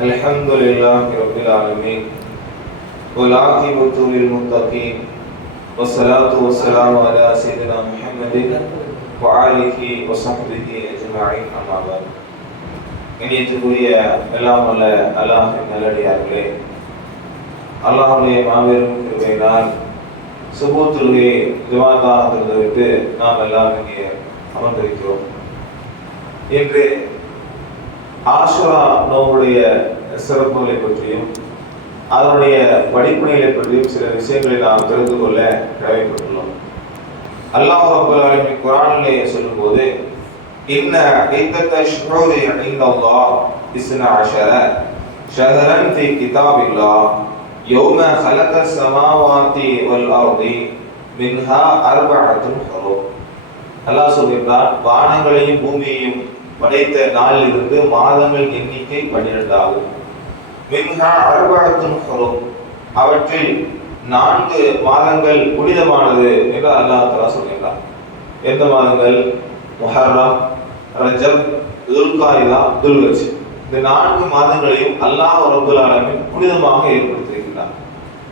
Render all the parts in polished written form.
الحمد لله رب العالمين والعاقبة للمتقين والصلاة والسلام على سيدنا محمد وآله وصحبه أجمعين أما بعد. இனியத்துக்குரிய எல்லாம் வல்ல அல்லாஹ்வின் நல்லடியார்களே, அல்லாஹ்வுடைய மாபெரும் கிருபையினால் சுபூத் தொழுகையை ஜமாத்தாக தொழுதுவிட்டு நாம் எல்லாம் இங்கே அமர்ந்திருக்கிறோம். இன்று ஆஷுரா நோவுடைய சிறப்புகளை பற்றியும் அதனுடைய படிப்பினைகளை பற்றியும் சில விஷயங்களை நாம் தெரிந்து கொள்ள கடமைப்பட்டுள்ளோம். அல்லாஹ் ரப்பல் ஆலமீன் குர்ஆனிலே சொல்லும்போது, இன்ன இத்தத ஷுரூரி இன்தல்லாஹ் இஸ்னா அஷர ஷஹரன் ஃபீ கிதாபில்லாஹ் யௌம ஹலகஸ் ஸமாவாதி வல் அர்தி மின்ஹா அர்பஅத்துன் ஹுரும். அல்லாஹ் சொல்கிறான், வானங்களையும் பூமியையும் படைத்த நாளிலிருந்து மாதங்கள் எண்ணிக்கை 12 ஆகும். மின்ஹா அர்பஅத்துன் ஹுரும், அவற்றில் 4 மாதங்கள் புனிதமானது என்று அல்லாஹ் தஆலா சொல்கிறார். எந்த மாதங்கள்? முஹர்ரம், ரஜப், துல்காயிதா, துல்ஹஜ். இந்த 4 மாதங்களையும் அல்லாஹ் ரப்பல் ஆலமீன் புனிதமாக ஏற்படுத்தியிருக்கிறார்.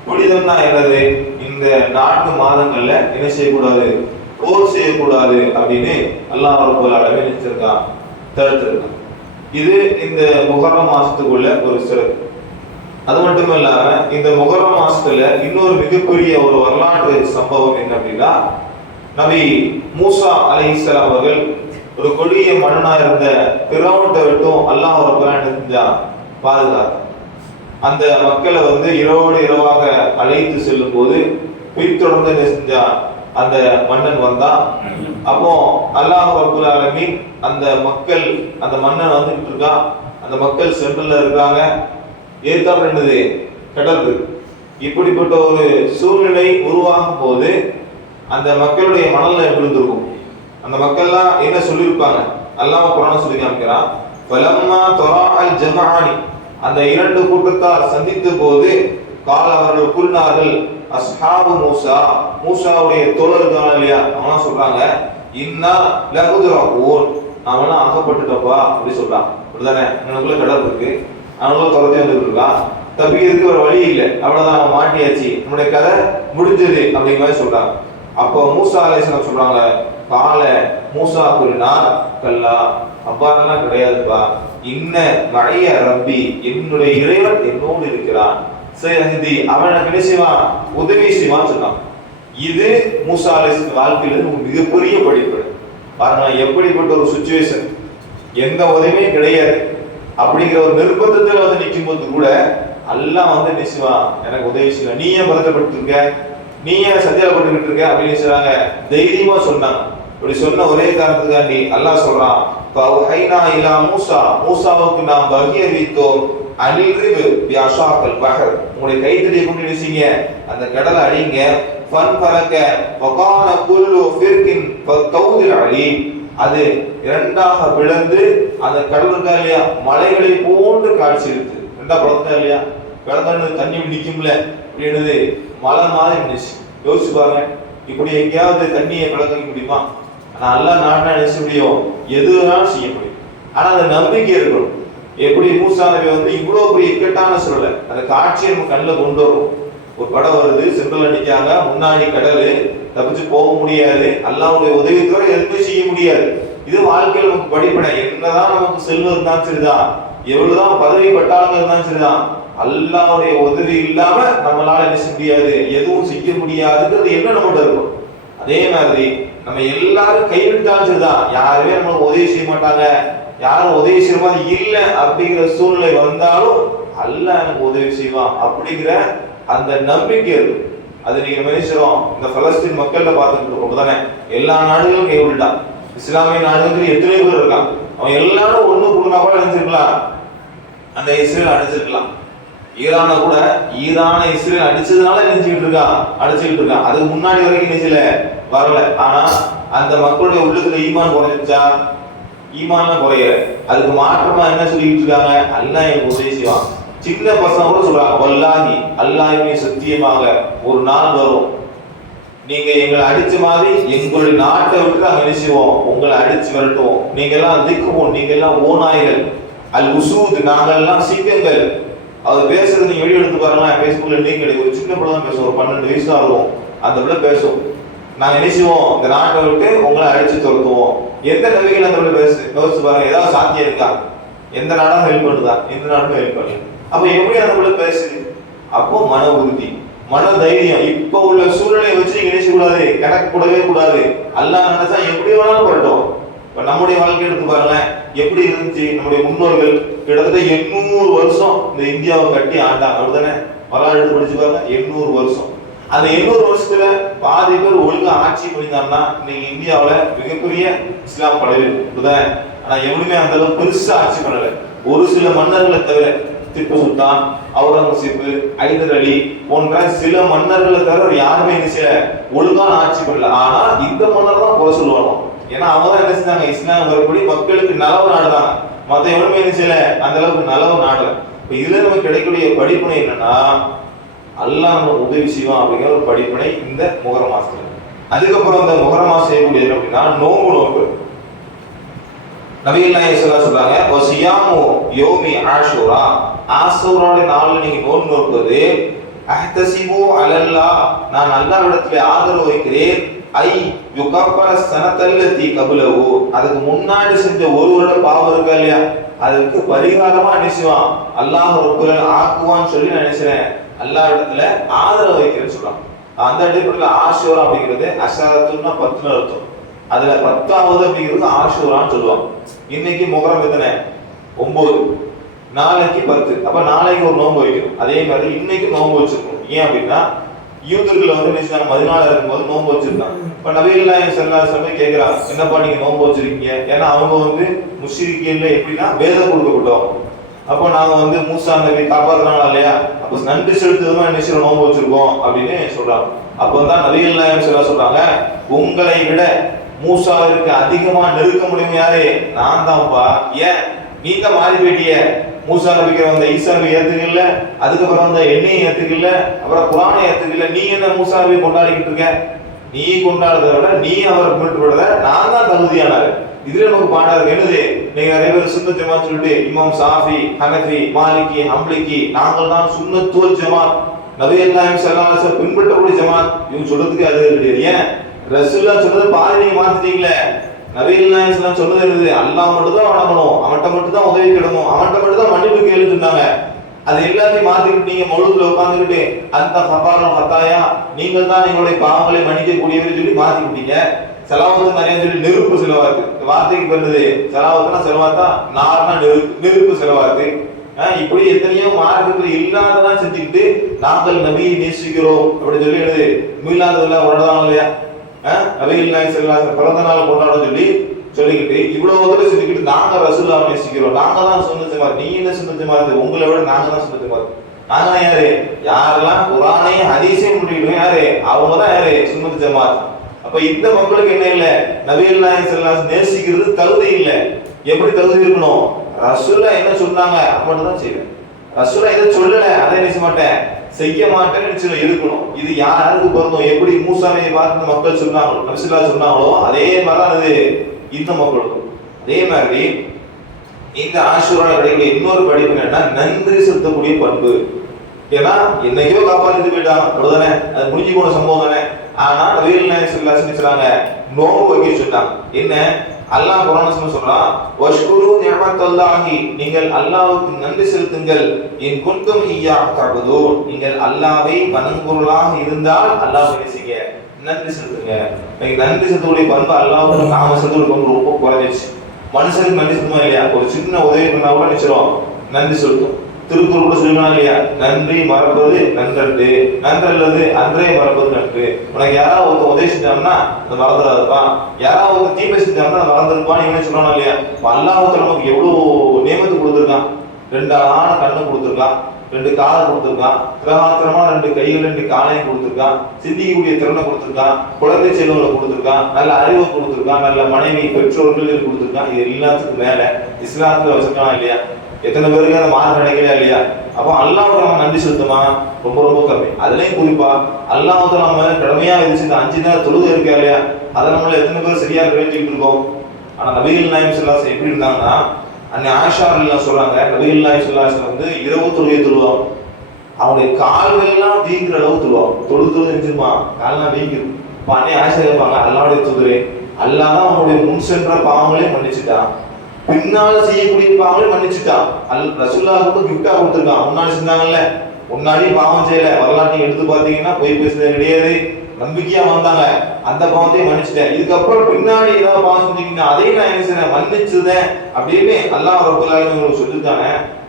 புனிதம்னா என்னது? இந்த 4 மாதங்கள்ல என்ன செய்யக்கூடாது? போர் செய்யக்கூடாது அப்படின்னு அல்லாஹ் ரப்பல் ஆலமீன் நினைச்சிருக்கான், தடுத்திருக்கான். இது இந்த முஹர்ரம் மாசத்துக்குள்ள ஒரு சிறப்பு. அது மட்டும் இல்லாம இந்த முஹர்ரம் மாசத்துல இன்னொரு மிகப்பெரிய ஒரு வரலாற்று சம்பவம் என்ன அப்படின்னா, நபி மூசா அலைஹிஸ்ஸலாம் அவர்கள் ஒரு கொடிய மன்னனா இருந்த ஃபிரௌனை விட்டும் அல்லாஹ் ரப்பல் ஆலமீன் செஞ்சான், பாதுகாத்தான். அந்த மக்களை இரவோடு இரவாக அழைத்து செல்லும் போது பின்தொடர்ந்து என்ன செஞ்சான்? அந்த மன்னன் வந்தான். அப்போ அல்லாஹ் ரப்பல் ஆலமீன் அந்த மன்னன் வந்துட்டு இருக்கான். அந்த மக்கள் சென்ட்ரல்ல இருக்காங்க. ஏத்தாப்புல என்னது? கடல் இருக்கு. இப்படிப்பட்ட ஒரு சூழ்நிலை உருவாகும் போது அந்த மக்களுடைய மனநிலை எப்படி இருந்திருக்கும்? அந்த மக்கள்லாம் என்ன சொல்லியிருப்பாங்க? அல்லாஹ் குர்ஆன்ல சொல்லி காமிக்கிறான், ஃபலம்மா தராஅல் ஜமஆனி, அந்த 2 கூட்டத்தார் சந்தித்த போது கால அவர்கள் கூறினார்கள், அஸ்ஹாபு மூசா, மூசாவுடைய தோழர்கள் இல்லையா, அவங்க சொல்றாங்க, இன்னா லகுதுரூன், அவன்லாம் அகப்பட்டுட்டப்பா அப்படி சொல்றான். அப்படிதானே? எனக்குள்ள கடல் இருக்கு, அவங்களும் துரத்தி வந்துட்டு இருக்கான், தப்பிக்கிறதுக்கு ஒரு வழி இல்லை, அவ்வளவுதான், அவன் மாட்டியாச்சு, நம்முடைய கதை முடிஞ்சது அப்படிங்கிற மாதிரி சொல்றாங்க. அப்போ மூசா அலைஹிஸ்ஸலாம் சொல்றாங்க, கால மூசா கூறினார், கல்லா, அவ்வாறெல்லாம் கிடையாதுப்பா, இன்ன மழைய ரப்பி, என்னுடைய இறைவன் என்னோடு இருக்கிறான், சையஹ்தி, அவன் எனக்கு என்ன செய்வான்? உதவி செய்வான்னு சொன்னான். இது மூசா அலைஹிஸ்ஸலாம் வாழ்க்கையில ஒரு மிகப்பெரிய படிப்பு. பாருங்க, எப்படிப்பட்ட ஒரு சிச்சுவேஷன், எந்த உதவியும் கிடையாது அப்படிங்கிற ஒரு நிர்பந்தத்துல நிற்கும் போது கூட அல்லாஹ் என்ன செய்வான்? எனக்கு உதவி செய்வான். நீ ஏன் வருத்தப்பட்டு இருக்க, நீ ஏன் சஞ்சலப்பட்டுக்கிட்டு இருக்க அப்படின்னு சொல்றாங்க, தைரியமா சொன்னாங்க. அப்படி சொன்ன ஒரே காரணத்துக்காண்டி அல்லாஹ் சொல்றான், ஃபௌஹைனா இலா மூசா, மூசாவுக்கு நாம் வஹி அறிவித்தோம், அனில்ரிபு பியஷாக்கல் பஹர், உங்களுடைய கைத்தடியை கொண்டு நினைச்சீங்க அந்த கடலை அடிங்க, ஃபன் பலக வகான குல்லு ஃபிர்கின் ஃபதௌதில் அலீம், அது 2ஆக பிளந்து அந்த கடல் இருக்கா இல்லையா, மலைகளை போன்று காட்சி இருக்கு. 2ஆ பிளந்தா இல்லையா, பிளந்தா தண்ணி நிக்கும்ல, அப்படின்றது மலை மாதிரி இருந்துச்சு. யோசிச்சு பாருங்க, இப்படி எங்கேயாவது தண்ணியை பிளக்க முடியுமா? ஆனா அல்லாஹ் நாட்டா நினைச்ச முடியும், எதுனாலும் செய்ய முடியும். ஆனா அந்த நம்பிக்கை இருக்கணும். எப்படி மூசா நபி இவ்வளவு பெரிய இக்கட்டான சூழலை அந்த காட்சியை நம்ம கண்ணில் கொண்டு வரும். ஒரு படம் வருது, செங்கல் அடிக்காங்க, முன்னாடி கடல், தப்பிச்சு போக முடியாது, அல்லாஹ்வுடைய உதவி தவிர எதுவுமே செய்ய முடியாது. இது வாழ்க்கையில் நமக்கு படிப்பனை. என்னதான் நமக்கு செல்வம் இருந்தாலும் சரிதான், எவ்வளவுதான் பதவி பட்டாளங்கள் இருந்தாலும் சரிதான், அல்லாஹ்வுடைய உதவி இல்லாம நம்மளால என்ன செய்ய முடியாது, எதுவும் செய்ய முடியாதுங்கிறது என்ன நம்மகிட்ட இருக்கும். அதே மாதிரி நம்ம எல்லாரும் கைவிட்டாலும் சரிதான், யாருமே நம்மளுக்கு உதவி செய்ய மாட்டாங்க, யாரும் உதவி செய்ய மாதிரி இல்லை அப்படிங்கிற சூழ்நிலை வந்தாலும் அல்லாஹ் எனக்கு உதவி செய்வான் அப்படிங்கிற அந்த நம்பிக்கை இருக்கு. அது நீங்க மனுஷரும் இந்த பலஸ்தீன் மக்கள்ல பார்த்துட்டு இருக்கோம் தானே. எல்லா நாடுகளும் கைவிட்டான். இஸ்லாமிய நாடுகள் எத்தனையோ பேர் இருக்கான். அவன் எல்லாரும் ஒண்ணு கொடுனா கூட நினைச்சிருக்கலாம், அந்த இஸ்ரேல் அடிச்சிருக்கலாம். ஈரான கூட ஈரான இஸ்ரேல் அடிச்சதுனால நினைச்சுக்கிட்டு இருக்கான். அதுக்கு முன்னாடி வரைக்கும் நினைச்சல வரல. ஆனா அந்த மக்களுடைய உள்ளத்துல ஈமான் குறைஞ்சிச்சா? ஈமான்லாம் குறையல. அதுக்கு மாற்றமா என்ன சொல்லிட்டு இருக்காங்க? அல்லாஹ் எனக்கு உதவி செய்வான். சின்ன பசங்க கூட சொல்றாங்க, வல்லாஹி, அல்லாஹ்வே சத்தியமாக ஒரு நாள் வரும், நீங்க எங்களை அடிச்ச மாதிரி எங்களுடைய நாட்டை விட்டு நாங்க என்ன செய்வோம்? உங்களை அடிச்சு விரட்டுவோம். நீங்க எல்லாம் திக்குவோம், நீங்க எல்லாம் ஓநாய்கள், அல் உசூத், நாங்கள்லாம் சிங்கங்கள். அவர் பேசுறது நீங்க வெளியே எடுத்து பாருங்களேன், ஃபேஸ்புக்ல லிங்க் கிடைக்கும். ஒரு சின்ன பிள்ளை தான் பேசுவோம், ஒரு 12 வயசு தான் இருக்கும். அந்த பிள்ளை பேசும், நாங்க என்ன செய்வோம், இந்த நாட்டை விட்டு உங்களை அழைச்சு துரத்துவோம். எந்த நபிகள் அந்த பிள்ளை யோசிச்சு பாருங்க, ஏதாவது சாத்தியம் இருக்கா? எந்த நாடும் ஹெல்ப் பண்ணுதா? எந்த நாடும் ஹெல்ப் பண்ணல. அப்ப எப்படி அந்த பிள்ளை பேசுது? அப்போ மன உறுதி, மன தைரியம். இப்ப உள்ள சூழ்நிலையை வச்சு நீங்க நினைச்ச கூடாது, கணக்கு கூடவே கூடாது. அல்லாஹ் நினைச்சா எப்படி வேணாலும் வரட்டும். இப்ப நம்முடைய வாழ்க்கை எடுத்து பாருங்களேன், எப்படி இருந்துச்சு. நம்முடைய முன்னோர்கள் கிட்டத்தட்ட 800 வருஷம் இந்த இந்தியாவை கட்டி ஆண்டாங்க, அப்படிதானே? வரலாறு எடுத்து படிச்சு பாருங்க, 800 வருஷம். அந்த 800 வருஷத்துல பாதி பேர் ஒழுங்கா ஆட்சி பண்ணியிருந்தாங்கன்னா இன்னைக்கு இந்தியாவில மிகப்பெரிய இஸ்லாம் படையிருக்கு, அப்படிதானே? ஆனா எவனுமே அந்த அளவுக்கு பெருசா ஆட்சி பண்ணல. ஒரு சில மன்னர்களை தவிர, திப்பு சுல்தான், அவுரங்கசீப், ஐதர் அலி போன்ற சில மன்னர்களை தவிர யாருமே என்ன செய்யல, ஒழுங்கான ஆட்சி பண்ணல. ஆனா இந்த மன்னர் தான் குறை சொல்லுவாங்க. ஏன்னா அவங்க தான் என்ன செஞ்சாங்க, இஸ்லாம் வரக்கூடிய மக்களுக்கு நலவு நாடுதாங்க. மத்த எவனுமே என்ன செய்யல, அந்த அளவுக்கு நலவு நாடல. இப்ப இதுல நமக்கு கிடைக்கக்கூடிய படிப்பினை என்னன்னா, அல்லாஹ் நமக்கு உதவி செய்வான் அப்படிங்கிற ஒரு படிப்பினை இந்த முஹர்ரம் மாசத்துல. அதுக்கப்புறம் இந்த முஹர்ரம் மாசம் செய்யக்கூடியது அப்படின்னா நோன்பு நோன்பு. நபிகள் நாயகம் ஸல்லல்லாஹு அலைஹி சொல்றாங்க, வஸியாமு யௌமி ஆஷூரா, ஆஷூராவுடைய நாள்ல நீங்க நோன்பு நோக்குவது, அஹ்தஸிபு அலல்லாஹ், நான் அல்லாஹ்விடத்திலே ஆதரவு வைக்கிறேன், ஐ யுகஃபர ஸனத்தல்லதி கப்லஹு, அதுக்கு முன்னாடி செஞ்ச ஒரு வருட பாவம் இருக்கா இல்லையா, அதுக்கு பரிகாரமா நினைச்சுவான் அல்லாஹ் ரப்பல் ஆக்குவான்னு சொல்லி நான் நினைக்கிறேன், அல்லாஹ்விடத்துல ஆதரவு வைக்கிறேன்னு சொல்றான். அந்த அடிப்படையில் ஆஷூரா அப்படிங்கிறது அஷரத்துன்னா 10 அர்த்தம். அதுல 10வது அப்படிங்கிறது ஆஷூரான்னு சொல்லுவாங்க. இன்னைக்கு முஹர்ரம் எத்தனை? 9, நாளைக்கு 10. அப்ப நாளைக்கு ஒரு நோன்பு வைக்கணும். அதே மாதிரி இன்னைக்கு நோன்பு வச்சிருக்கணும். ஏன் அப்படின்னா யூதர்கள் வந்து நினைச்சாங்க மதினால இருக்கும்போது நோன்பு வச்சிருக்காங்க. இப்ப நபிகள் நாயகம் ஸல்லல்லாஹு அலைஹி வஸல்லம் கேக்குறாங்க, என்னப்பா நீங்க நோன்பு வச்சிருக்கீங்க? ஏன்னா அவங்க வந்து முஷ்ரிக்கீன்ல எப்படின்னா வேதம் கொடுக்கப்பட்டவங்க. அப்போ நாங்க வந்து மூசா நபி காப்பாத்துறாங்களா இல்லையா, அப்ப நன்றி செலுத்துவதுமா நினைச்சு நோன்பு வச்சிருக்கோம் அப்படின்னு சொல்றாங்க. அப்பதான் நபிகள் நாயகம் ஸல்லல்லாஹு அலைஹி வஸல்லம் சொல்றாங்க, உங்களை விட மூசாவிற்கு அதிகமா நெருக்க முடியும் யாரு? நான் தான்ப்பா. ஏன் நீங்க மாறி போயிட்டிய? மூசா நபிக்கு வந்த ஈசா நபி ஏத்துக்கல, அதுக்கப்புறம் வந்த எண்ணெயை ஏத்துக்கல, அப்புறம் குர்ஆனை ஏத்துக்கல. நீ என்ன மூசா நபி கொண்டாடிக்கிட்டு இருக்க? நீ கொண்டாடுறத விட நீ அவரை கும்பிட்டு விடுறத நான் தான் தகுதியானாரு. இதுல நமக்கு பாடம் இருக்கு. என்னது? நீங்க நிறைய பேர் சுன்னத் ஜமாத் சொல்லிட்டு இமாம் ஷாஃபி, ஹனஃபி, மாலிகி, ஹம்பலிகி, நாங்கள் தான் சுன்னத் வல் ஜமாத், நபிகள் நாயகம் ஸல்லல்லாஹு அலைஹி வஸல்லம் பின்பற்றக்கூடிய ஜமாத். இவங்க சொல்றதுக்கு அது கிடையாது. ஏன்? ரசூலுல்லாஹ் சொன்னது பாதி நீங்க மாத்திட்டீங்களே. நபிகள் நாயகம் ஸல்லல்லாஹு அலைஹி வஸல்லம் சொன்னது என்னது? அல்லாஹ் மட்டும் தான் வணங்கணும், அவன்கிட்ட மட்டும் தான் உதவி கிடணும், அவன்கிட்ட மட்டும் தான் மன்னிப்பு கேளுன்னு சொன்னாங்க. அது எல்லாத்தையும் மாத்திக்கிட்டு நீங்க மௌலூத்ல உட்கார்ந்துக்கிட்டு அந்த கஃபாரல் ஹதாயா, நீங்கள் தான் எங்களுடைய பாவங்களை மன்னிக்கக்கூடியவர் சொல்லி மாத்தி விட்டீங்க. செலவாத்து நிறைய சொல்லி நெருப்பு செலவாத்து. இந்த வார்த்தைக்கு வருது செலவாத்துனா செலவாத்தா, நார்னா நெருப்பு செலவாத்து. இப்படி எத்தனையோ மார்க்கத்தில் இல்லாததான் செஞ்சுக்கிட்டு நாங்கள் நபியை நேசிக்கிறோம் அப்படின்னு சொல்லி எழுது மீளாதெல்லாம் கொண்டாடுறாங்க இல்லையா? நபிகள் நாயகம் ஸல்லல்லாஹு அலைஹி வஸல்லம் பிறந்த நாள் கொண்டாட சொல்லிக்கிட்டு இவ்வளவு தூரம் சொல்லிக்கிட்டு நாங்க ரசூலுல்லாஹ் நேசிக்கிறோம், நாங்க தான் சுன்னத் ஜமாத். நீ என்ன சுன்னத் ஜமாத்? உங்களை விட நாங்க தான் சுன்னத் ஜமாத். நாங்க யாரு? யாரெல்லாம் குர்ஆனையும் ஹதீஸையும் முடிக்கிறோம் யாரு? அவங்க தான் யாரு? சுன்னத் ஜமாத். அப்ப இந்த மக்களுக்கு என்ன இல்ல? நபிகள் நாயகம் ஸல்லல்லாஹு அலைஹி வஸல்லம் நேசிக்கிறது தகுதி இல்ல. எப்படி தகுதி இருக்கணும்? ரசூலுல்லாஹ் என்ன சொன்னாங்க அப்படி தான் செய்வேன். ரசூலுல்லாஹ் எதை சொல்லல அதை நினைச்ச மாட்டேன், செய்ய மாட்டேன்னு இருக்கணும். இது யாருக்கு பொருந்தும்? எப்படி மூசா நபியை பார்த்து மக்கள் சொன்னாங்களோ, நபி ஸல்லல்லாஹு அலைஹி வஸல்லம் சொன்னாங்களோ, அதே மாதிரிதான் இது இந்த மக்களுக்கும். அதே மாதிரி இந்த ஆஷூரா கிடைக்கக்கூடிய இன்னொரு படிப்பு என்னன்னா நன்றி செலுத்தக்கூடிய பண்பு. ஏன்னா என்னைக்கோ காப்பாத்திட்டு போயிட்டாங்க, அவ்வளவுதானே, அது முடிஞ்சு போன சம்பவம் தானே. ஆனா நபிகள் நாயகம் ஸல்லல்லாஹு அலைஹி வஸல்லம் சொன்னாங்க நோன்பு வைக்க சொன்னாங்க. என்ன? அல்லாஹ் குர்ஆன்ல சொல்றான், வஷ்குரு நிஅமத்தல்லாஹி, நீங்கள் அல்லாஹ்வுக்கு நன்றி செலுத்துங்கள், இன் குன்தும் இய்யாஹு தஅபுதூன், நீங்கள் அல்லாஹ்வை வணங்குபவர்களாக இருந்தால் அல்லாஹ்வை நேசிங்க, நன்றி செலுத்துங்க. நீங்க நன்றி செலுத்தக்கூடிய பண்பு அல்லாஹ்வுக்கு நாம செலுத்தக்கூடிய பண்பு ரொம்ப குறைஞ்சிச்சு. மனுஷனுக்கு நன்றி செலுத்துமா இல்லையா? ஒரு சின்ன உதவி பண்ணா கூட நிச்சயம் நன்றி செலுத்தும். திருக்குறள் கூட சொல்லுவாங்க இல்லையா? நன்றி மறப்பது நன்றன்று, நன்றல்லது அன்றே மறப்பது நன்று. உனக்கு யாராவது ஒருத்தர் உதவி செஞ்சாங்கன்னா அதை மறந்துடாதுப்பா, யாராவது ஒருத்தர் தீமை செஞ்சாங்கன்னா அதை மறந்துருப்பான்னு இவனே சொல்றானா இல்லையா? அல்லாஹ் நமக்கு எவ்வளவு நியமத்து கொடுத்துருக்கான். 2 ஆன கண்ணு கொடுத்துருக்கான், 2 காலை கொடுத்துருக்கான், திரகாத்திரமா 2 கைகள் 2 காலையும் கொடுத்துருக்கான், சிந்திக்கக்கூடிய திறனை கொடுத்துருக்கான், குழந்தை செல்வங்களை கொடுத்துருக்கான், நல்ல அறிவு கொடுத்துருக்கான், நல்ல மனைவி பெற்றோர்கள் கொடுத்துருக்கான். இது எல்லாத்துக்கும் மேல இஸ்லாத்துல வச்சிருக்கானா இல்லையா? எத்தனை பேருக்கு அந்த மார்க் கிடைக்கலையா இல்லையா? அப்போ அல்லாஹ்வுக்கு நம்ம நன்றி செலுத்துமா? ரொம்ப ரொம்ப கம்மி. அதுலயும் குறிப்பா அல்லாஹ்வுக்கு நம்ம கடமையா விதிச்சு இந்த 5 நேரம் தொழுகை இருக்கா இல்லையா? அதை நம்மள எத்தனை பேர் சரியா நிறைவேற்றிட்டு இருக்கோம்? ஆனா நபிகள் நாயகம் ஸல்லல்லாஹு அலைஹி வஸல்லம் எப்படி இருந்தாங்கன்னா அன்னை ஆயிஷா ரலியல்லாஹு சொல்றாங்க, நபியுல்லாஹி ஸல்லல்லாஹு அலைஹி வஸல்லம் வந்து இரவு தொழுகை தொழுவாங்க. அவங்களுடைய கால்கள் எல்லாம் வீங்குற அளவு தொழுவாங்க. தொழுது செஞ்சுமா கால்லாம் வீங்கிடும். இப்போ அன்னை ஆயிஷா கேட்பாங்க, அல்லாஹ்வுடைய தூதரே, அல்லாஹ் தான் அவங்களுடைய முன் சென்ற பாவங்களையும் மன்னிச்சுட்டான், பின்னால் செய்யக்கூடிய பாவங்களையும் மன்னிச்சுட்டான். ரசூலுல்லாஹ் கூட கிஃப்டா கொடுத்துருக்கான். முன்னாடி செஞ்சாங்கல்ல, முன்னாடி பாவம் செய்யல, வரலாற்றை எடுத்து பார்த்தீங்கன்னா பொய் பேசுறது கிடையாது, நம்பிக்கையா வந்தாங்க, அந்த பாவத்தையும் மன்னிச்சுட்டேன். இதுக்கப்புறம் பின்னாடி ஏதாவது பாவம் செஞ்சீங்கன்னா அதையும் நான் என்ன செய்யறேன், மன்னிச்சுதேன் அப்படின்னு அல்லாஹ் ரப்பல் ஆலமீன் உங்களுக்கு சொல்லிருக்காங்க.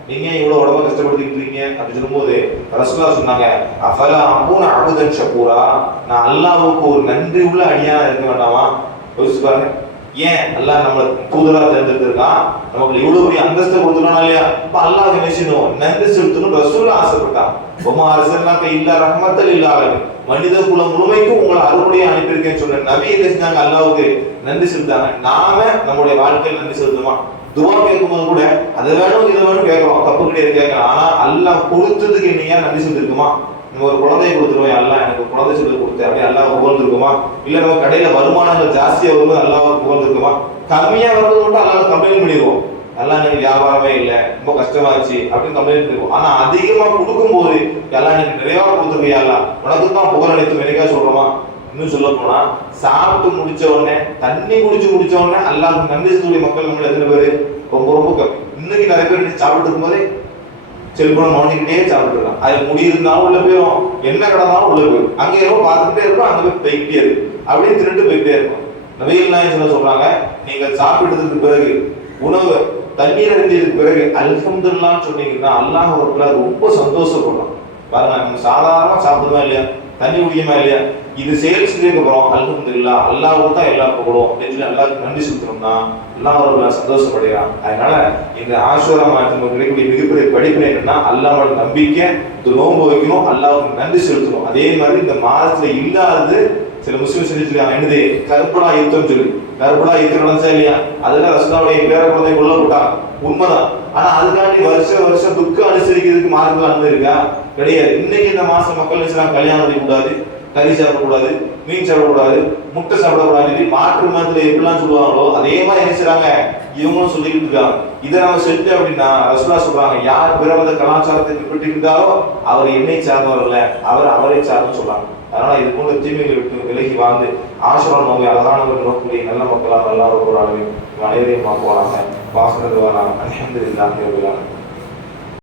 நீங்க இவ்வளவு உடம்ப கஷ்டப்படுத்திட்டு இருக்கீங்க அப்படின்னு சொல்லும்போது ரசூலுல்லாஹ் சொன்னாங்க, அஃபலா அகூன அபுதன் ஷகூரா, நான் அல்லாஹ்வுக்கு ஒரு நன்றி உள்ள அடியானா இருக்க வேண்டாமா? யோசிச்சு பாருங்க. ஏன் அல்லாஹ் நம்மளை தூதரா தேர்ந்தெடுத்திருக்கான், நமக்கு இவ்வளவு பெரிய அந்தஸ்தை கொடுத்துருக்கானா இல்லையா? இப்ப அல்லாஹ் என்ன செய்யணும், நன்றி செலுத்தணும். ரசூல் ஆசைப்பட்டான், ஒமா அரசனாக்க இல்ல ரஹ்மத்தல் இல்லாத மனித குலம் முழுமைக்கும் உங்களை அறுபடியா அனுப்பியிருக்கேன்னு சொன்ன நபி என்ன செஞ்சாங்க, அல்லாஹ்வுக்கு நன்றி செலுத்தாங்க. நாம நம்முடைய வாழ்க்கையில் நன்றி செலுத்துமா? துவா கேட்கும்போது கூட அதை வேணும் இதை வேணும் கேட்கிறோம், தப்பு கிடையாது கேட்கலாம். ஆனா அல்லாஹ் கொடுத்ததுக்கு நீங்க நன்றி செலுத்திருக்குமா? நம்ம ஒரு குழந்தைய கொடுத்துருவோம், அல்லாஹ் எனக்கு குழந்தை சொல்லி கொடுத்து அப்படியே அல்லாஹ் புகழ்ந்துருக்குமா? இல்ல நம்ம கடையில வருமானங்கள் ஜாஸ்தியா வரும்போது அல்லாஹ் புகழ்ந்துருக்குமா? கம்மியா வரும்போது மட்டும் அல்லாஹ் கம்ப்ளைண்ட் பண்ணிடுவோம், எல்லாம் எனக்கு வியாபாரமே இல்லை, ரொம்ப கஷ்டமாச்சு அப்படின்னு கம்ப்ளைண்ட் பண்ணிடுவோம். ஆனா அதிகமா கொடுக்கும்போது எல்லாம் எனக்கு நிறைய கொடுத்துருக்கியா, உனக்கு தான் புகழ் அனைத்தும் எனக்கா சொல்றோமா? இன்னும் சொல்ல போனா சாப்பிட்டு முடிச்ச உடனே தண்ணி குடிச்சு முடிச்ச உடனே அல்லாஹ் நன்றி சொல்லக்கூடிய மக்கள் நம்ம எத்தனை பேரு? ரொம்ப ரொம்ப கம்மி. இன்னைக்கு நிறைய பேர் சாப்பிட்டு இருக்கும்போதே செல்போன் நோண்டிக்கிட்டே சாப்பிட்டு இருக்கான். அது முடி இருந்தாலும் உள்ள போயிடும், என்ன கடந்தாலும் உள்ள போயிடும், அங்கே ஏதோ பார்த்துக்கிட்டே இருக்கும், அங்க போய் போய்கிட்டே இருக்கு, அப்படியே திருட்டு போய்கிட்டே இருக்கும். நபிகள் நாயகம் சொல்றாங்க, நீங்கள் சாப்பிட்டதுக்கு பிறகு உணவு தண்ணீர் அருந்தியதுக்கு பிறகு அல்ஹம்துலில்லாஹ் சொன்னீங்கன்னா அல்லாஹ் ரொம்ப சந்தோஷப்படுறான். பாருங்க, நம்ம சாதாரணமா சாப்பிடுமா இல்லையா, தண்ணி குடிக்குமா இல்லையா, இது செயல் செஞ்சதுக்கு அப்புறம் அல்ஹம்துலில்லாஹ் அல்லாஹ்வுக்கு தான் எல்லா புகழும் அப்படின்னு சொல்லி அல்லாஹ்வுக்கு நன்றி செலுத்தணும்னா அல்லாஹ் சந்தோஷப்படுகிறான். அதனால இந்த ஆஷூரா மாதத்துக்கு கிடைக்கக்கூடிய மிகப்பெரிய படிப்பு என்னன்னா, அல்லாஹ்வோட நம்பிக்கை, நோன்பு வைக்கணும், அல்லாஹ்வுக்கு நன்றி செலுத்தணும். அதே மாதிரி இந்த மாதத்துல இல்லாதது சில முஸ்லிம் செஞ்சுருக்காங்க, என்னது கர்பலா யுத்தம் சொல்லி. கர்பலா யுத்தம் நடந்துச்சா இல்லையா, அதுல ரசூலுல்லாஹ்வுடைய பேர குழந்தை கொல்லப்பட்டாங்க, உண்மைதான். ஆனா அதுக்காண்டி வருஷம் துக்கம் அனுசரிக்கிறதுக்கு மார்க்கம் அனுமதி இருக்கா? கிடையாது. இன்னைக்கு இந்த மாசம் மக்கள் நினைச்சாங்க, கல்யாணம் பண்ணிக்கூடாது, கறி சாப்பிடக்கூடாது, மீன் சாப்பிடக்கூடாது, முட்டை சாப்பிடக்கூடாது, மாற்று மதத்துல எப்படிலாம் சொல்லுவாங்களோ அதே மாதிரி என்ன செய்றாங்க, இவங்களும் சொல்லிக்கிட்டு இருக்காங்க. இதை நம்ம செஞ்சோம் அப்படின்னா ரசூலுல்லாஹ் சொல்றாங்க, யார் பிறமத கலாச்சாரத்தை பின்பற்றிருந்தாரோ அவர் என்னை சார்ந்தவர் இல்ல, அவர் அவரை சார்ந்து சொல்றாங்க. அதனால இது போன்ற தீமைகளை விட்டு விலகி வாழ்ந்து ஆஷூரா நோன்பை அழகானவர்கள் நோக்கக்கூடிய நல்ல மக்களாக நல்லா ஒரு அனைவரையும் ஆக்குவாங்க. வாசனை அல்ஹம்துலில்லாஹி ரப்பில் ஆலமீன்.